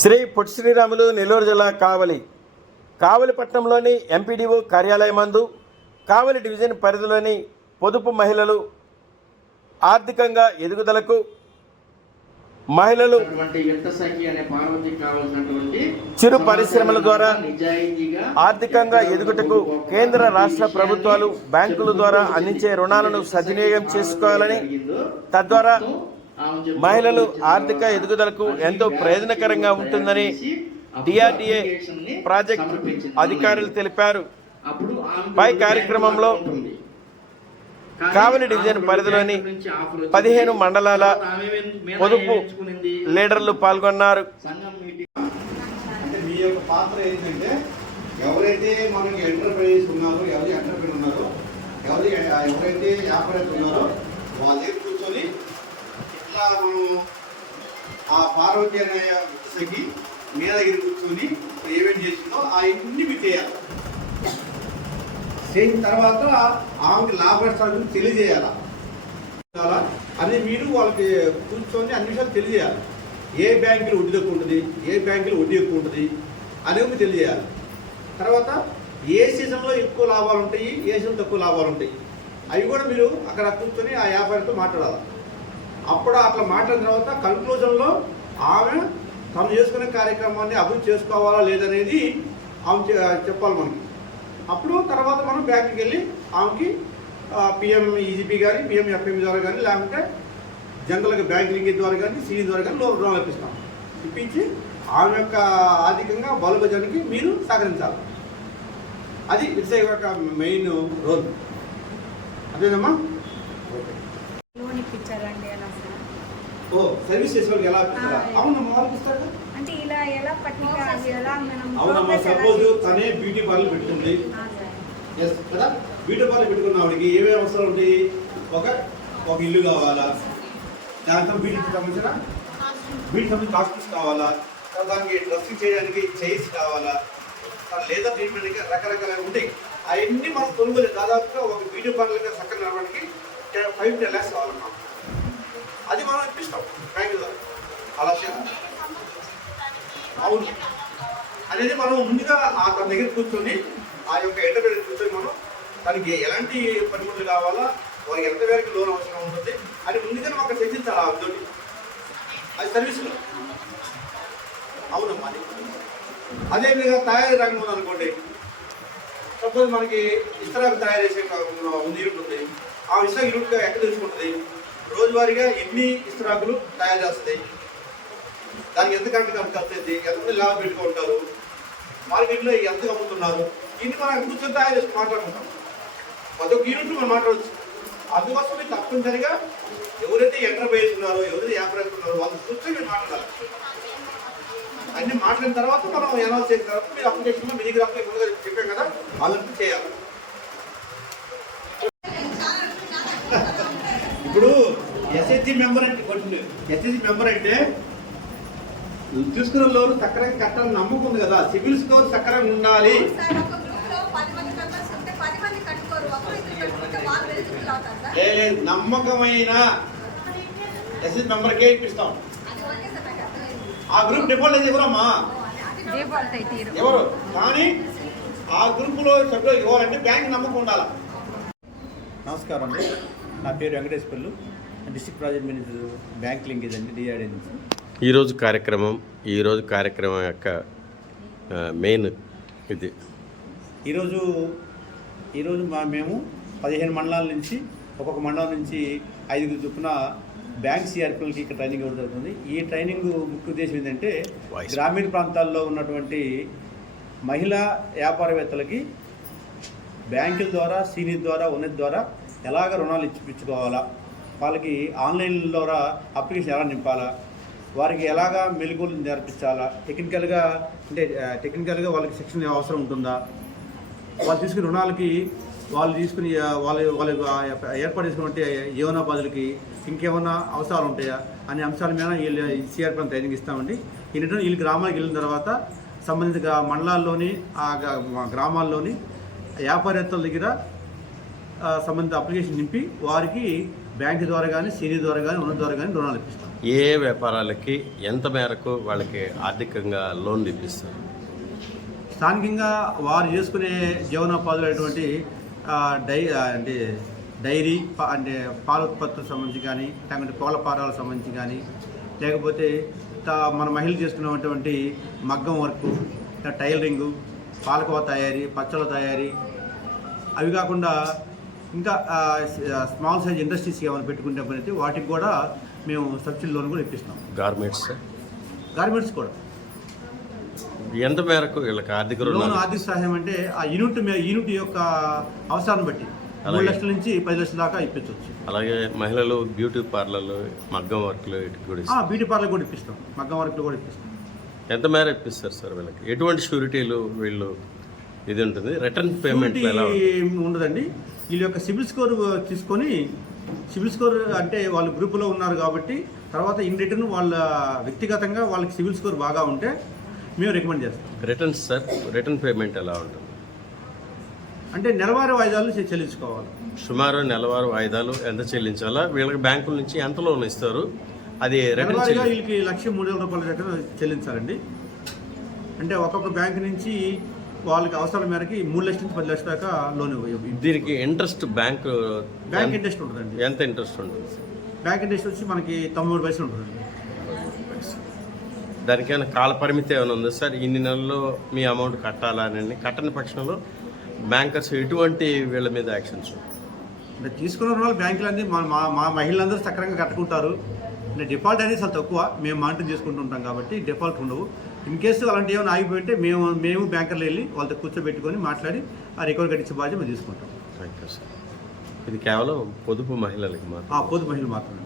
శ్రీ పొట్టి శ్రీరాములు నెల్లూరు జిల్లా కావలి పట్టణంలోని ఎంపీడీఓ కార్యాలయం నందు కావలి డివిజన్ పరిధిలోని పొదుపు మహిళలు ఆర్థికంగా ఎదుగుదలకు మహిళలు చిరు పరిశ్రమల ద్వారా ఆర్థికంగా ఎదుగుటకు కేంద్ర రాష్ట్ర ప్రభుత్వాలు బ్యాంకుల ద్వారా అందించే రుణాలను సద్వినియోగం చేసుకోవాలని, తద్వారా మహిళలు ఆర్థిక ఎదుగుదలకు ఎంతో ప్రయోజనకరంగా ఉంటుందని డిఆర్డీఏ ప్రాజెక్ట్ అధికారులు తెలిపారు. పై కార్యక్రమంలో కావలి డివిజన్ పరిధిలోని 15 మండలాల పొదుపు లీడర్లు పాల్గొన్నారు. మీ యొక్క పాత్ర ఏంటంటే ఎవరైతే మనకి ఎంటర్ప్రైజ్ ఉన్నారో, ఎవరైతే వ్యాపారస్తులు ఉన్నారో వాళ్ళ దగ్గర కూర్చొని ఇట్లా మనం ఆ పార్వతి అనే వ్యక్తికి మీ దగ్గర కూర్చొని ఏమేమి చేసిందో అవన్నీ మీకు చేయాలి. చేసిన తర్వాత ఆమెకి లాభ నష్టాలను తెలియజేయాలా అని మీరు వాళ్ళకి కూర్చొని అన్ని విషయాలు తెలియజేయాలి. ఏ బ్యాంకులు వడ్డీ తక్కువ ఉంటుంది, ఏ బ్యాంకులు వడ్డీ ఎక్కువ ఉంటుంది అనేవి తెలియజేయాలి. తర్వాత ఏ సీజన్లో ఎక్కువ లాభాలు ఉంటాయి, ఏ సీజన్ తక్కువ లాభాలు ఉంటాయి, అవి కూడా మీరు అక్కడ కూర్చొని ఆ వ్యాపారితో మాట్లాడాలి. అప్పుడు అట్లా మాట్లాడిన తర్వాత కన్క్లూజన్లో ఆమె తను చేసుకునే కార్యక్రమాన్ని అభివృద్ధి చేసుకోవాలా లేదనేది ఆమె చెప్పాలి మనకి. అప్పుడు తర్వాత మనం బ్యాంకుకి వెళ్ళి ఆమెకి పిఎం ఈజీపీ కానీ, పిఎం ఎఫ్ఎం ద్వారా కానీ, లేకుంటే జనరల్గా బ్యాంక్ లింకేజ్ ద్వారా కానీ, సీఈ ద్వారా కానీ రుణాలు ఇప్పిస్తాం. ఇప్పించి ఆమె యొక్క ఆర్థికంగా బలోపేతానికి మీరు సహకరించాలి. అది ఇట్స్ యొక్క మెయిన్ రోల్. అదేనమ్మా. ఓ సర్వీస్ చేసే వాళ్ళకి ఎలా ఇస్తారా? అవునమ్మా, వాళ్ళకి ఇస్తారా? అంటే ఇలా ఎలా అవునమ్మా. సపోజ్ తనే బ్యూటీ పార్లర్ పెట్టుకుంది కదా, బ్యూటీ పార్లర్ పెట్టుకున్న ఆవిడకి ఏమేమి అవసరాలు ఉంటాయి? ఒక ఇల్లు కావాలా, దాంతో బ్యూటీకి సంబంధించిన కాస్ట్యూమ్స్ కావాలా, దానికి డ్రెస్సింగ్ చేయడానికి చైర్స్ కావాలా, లేదర్ ట్రీట్మెంట్కి రకరకాల ఉంటాయి. అవన్నీ మనం కొనుగోలు దాదాపుగా ఒక బ్యూటీ పార్లర్గా చక్కగా నడవడానికి 5-10 lakhs కావాలమ్మా. అది మనం ఇప్పిస్తాం బ్యాంకు ద్వారా. అలా అవును అనేది మనం ముందుగా తన దగ్గర కూర్చొని ఆ యొక్క ఎంటర్ప్రైజ్ కూర్చొని మనం తనకి ఎలాంటి పనిముట్లు కావాలా, వారికి ఎంత మేరకు లోన్ అవసరం ఉంటుంది అని ముందుగానే మాకు చర్చించాలి. అతోటి అది సర్వీసులో. అవునమ్మా. అదేవిధంగా తయారీ రంగం ఉందనుకోండి. సపోజ్ మనకి ఇస్తరాకు తయారు చేసే యూనిట్ ఉంది. ఆ ఇస్తరా యూనిట్గా ఎక్కడ తీసుకుంటుంది, రోజువారీగా ఎన్ని ఇస్తరాకులు తయారు చేస్తుంది, దానికి ఎంత కరెక్ట్గా ఖర్చు, ఎంతమంది లాభం పెట్టుకుంటారు, మార్కెట్లో ఎంత అమ్ముతున్నారు, ఇన్ని మనం కూర్చొని తయారు చేసి మాట్లాడుకుంటాం. ప్రతి ఒక్క యూనిట్ మనం మాట్లాడవచ్చు. అందుకోసం మీరు తప్పనిసరిగా ఎవరైతే ఎంటర్ప్రైజ్ ఉన్నారో, ఎవరైతే వ్యాపారస్తులు ఉన్నారో వాళ్ళు కూర్చొని మీరు మాట్లాడాలి. అన్ని మాట్లాడిన తర్వాత మనం అనౌన్స్ చేసిన తర్వాత మీరు అప్లికేషన్లో మీ దగ్గర అప్లికేషన్ చెప్పాం కదా, వాళ్ళంతా చేయాలి. ఇప్పుడు ఎస్హెచ్జి మెంబర్ అంటే తీసుకున్న లోన్ సక్రమంగా కట్టాలని నమ్మకం ఉంది కదా, సివిల్ స్కోర్ సక్రమంగా ఉండాలి. లేదు, నమ్మకమైన ఎస్హెచ్ మెంబర్కే ఇప్పిస్తాం. ఆ గ్రూప్ డిఫాల్ట్ అయితే ఎవరమ్మా, ఎవరు కానీ ఆ గ్రూపులో సభ్యులు ఇవ్వాలంటే బ్యాంక్ నమ్మకం ఉండాలి. నమస్కారం అండి, నా పేరు Venkateswarlu, district project manager bank linkage అండి, డిఆర్డీ నుంచి. ఈరోజు కార్యక్రమం యొక్క మెయిన్ ఇది. ఈరోజు మేము 15 మండలాల నుంచి ఒక్కొక్క మండలం నుంచి 5 చొప్పున బ్యాంక్ సిఆర్పీలకి ఇక్కడ ట్రైనింగ్ ఇవ్వడం జరుగుతుంది. ఈ ట్రైనింగ్ ముఖ్య ఉద్దేశం ఏంటంటే గ్రామీణ ప్రాంతాల్లో ఉన్నటువంటి మహిళా వ్యాపారవేత్తలకి బ్యాంకుల ద్వారా, సీనియర్ ద్వారా, ఉన్నత ద్వారా ఎలాగ రుణాలు ఇప్పించుకోవాలా, వాళ్ళకి ఆన్లైన్ ద్వారా అప్లికేషన్ ఎలా నింపాలా, వారికి ఎలాగా మెలుగులు నేర్పించాలా, టెక్నికల్గా వాళ్ళకి శిక్షణ అవసరం ఉంటుందా, వాళ్ళు తీసుకునే రుణాలకి వాళ్ళు ఏర్పాటు చేసుకున్నట్టే జీవనోపాధులకి ఇంకేమైనా అవసరాలు ఉంటాయా అనే అంశాల మీద వీళ్ళు సిఆర్పీ ట్రైనింగ్ ఇస్తామండి. వీళ్ళు గ్రామానికి వెళ్ళిన తర్వాత సంబంధిత మండలాల్లోని, ఆ గ్రామాల్లోని వ్యాపారవేత్తల దగ్గర సంబంధిత అప్లికేషన్ నింపి వారికి బ్యాంక్ ద్వారా కానీ సినీ ద్వారా కానీ ఉన్న ద్వారా కానీ రుణాలు ఇప్పిస్తాం. ఏ వ్యాపారాలకి ఎంత మేరకు వాళ్ళకి ఆర్థికంగా లోన్లు ఇప్పిస్తారు? స్థానికంగా వారు చేసుకునే జీవనోపాధులైనటువంటి అంటే డైరీ అంటే పాల ఉత్పత్తులకు సంబంధించి కానీ, లేకుంటే కోళ్ళ ఫారాలకు సంబంధించి కానీ, లేకపోతే మన మహిళలు చేసుకున్నటువంటి మగ్గం వర్క్, టైలరింగు, పాలకోవ తయారీ, పచ్చళ్ళ తయారీ, అవి కాకుండా ఇంకా స్మాల్ సైజ్ ఇండస్ట్రీస్ ఏమైనా పెట్టుకుంటే పని వాటికి కూడా మేము సబ్సిడీ లోన్ కూడా ఇప్పిస్తాం. గార్మెంట్స్ కూడా ఎంత మేరకు వీళ్ళకి ఆర్థిక లోన్ ఆర్థిక సహాయం అంటే ఆ యూనిట్ యొక్క అవసరాన్ని బట్టి 3 లక్షల నుంచి 10 లక్షల దాకా ఇప్పించవచ్చు. అలాగే మహిళలు బ్యూటీ పార్లర్లు, మగ్గం వర్క్లు బ్యూటీ పార్లర్ కూడా ఇప్పిస్తాం, మగ్గం వర్క్లు కూడా ఇప్పిస్తాం. ఎంత మేర ఇప్పిస్తారు సార్ వీళ్ళకి? ఎటువంటి షూరిటీలు వీళ్ళు ఇది ఉంటుంది? రిటర్న్ పేమెంట్ ఉండదండి. వీళ్ళ యొక్క సిబిల్ స్కోర్ తీసుకొని, సిబిల్ స్కోర్ అంటే వాళ్ళు గ్రూపులో ఉన్నారు కాబట్టి తర్వాత ఇన్ రిటర్న్ వాళ్ళ వ్యక్తిగతంగా వాళ్ళకి సిబిల్ స్కోర్ బాగా ఉంటే మేము రికమెండ్ చేస్తాం. రిటర్న్స్ సార్, రిటర్న్ పేమెంట్ ఎలా ఉంటుంది? అంటే నెలవారీ వాయిదాలు చెల్లించుకోవాలి. సుమారు నెలవారీ వాయిదాలు ఎంత చెల్లించాలా? వీళ్ళకి బ్యాంకుల నుంచి ఎంత లోన్ ఇస్తారు? అది నెలవారీగా వీళ్ళకి 1,03,000 రూపాయల దగ్గర చెల్లించాలండి. అంటే ఒక్కొక్క బ్యాంక్ నుంచి వాళ్ళకి అవసరాల మేరకి 3 లక్షల నుంచి 10 లక్షల దాకా లోన్ ఇవ్వాలి. దీనికి ఇంట్రెస్ట్ బ్యాంక్ ఇంట్రెస్ట్ ఉంటుందండి. ఎంత ఇంట్రెస్ట్ ఉంటుంది? బ్యాంక్ ఇంట్రెస్ట్ వచ్చి మనకి 93 పైసలు ఉంటుందండి. దానికైనా కాల పరిమితి ఏమైనా ఉందా సార్? ఇన్ని నెలల్లో మీ అమౌంట్ కట్టాలా అని? కట్టని పక్షంలో బ్యాంకర్స్ ఎటువంటి వీళ్ళ మీద యాక్షన్స్? అంటే తీసుకున్న వాళ్ళు బ్యాంకులు అన్నీ మా మహిళలందరూ సక్రమంగా కట్టుకుంటారు. అంటే డిఫాల్ట్ అనేది చాలా తక్కువ, మేము మానిటర్ చేసుకుంటుంటాం కాబట్టి డిఫాల్ట్ ఉండవు. ఇన్ కేసు అలాంటి ఏమైనా ఆగిపోయింటే మేము బ్యాంకర్లు వెళ్ళి వాళ్ళతో కూర్చోబెట్టుకొని మాట్లాడి ఆ రికవరీ కట్టించే బాధ్యత మేము తీసుకుంటాం. Thank you sir. ఇది కేవలం పొదుపు మహిళలకి మాత్రం? పొదుపు మహిళలు మాత్రమే.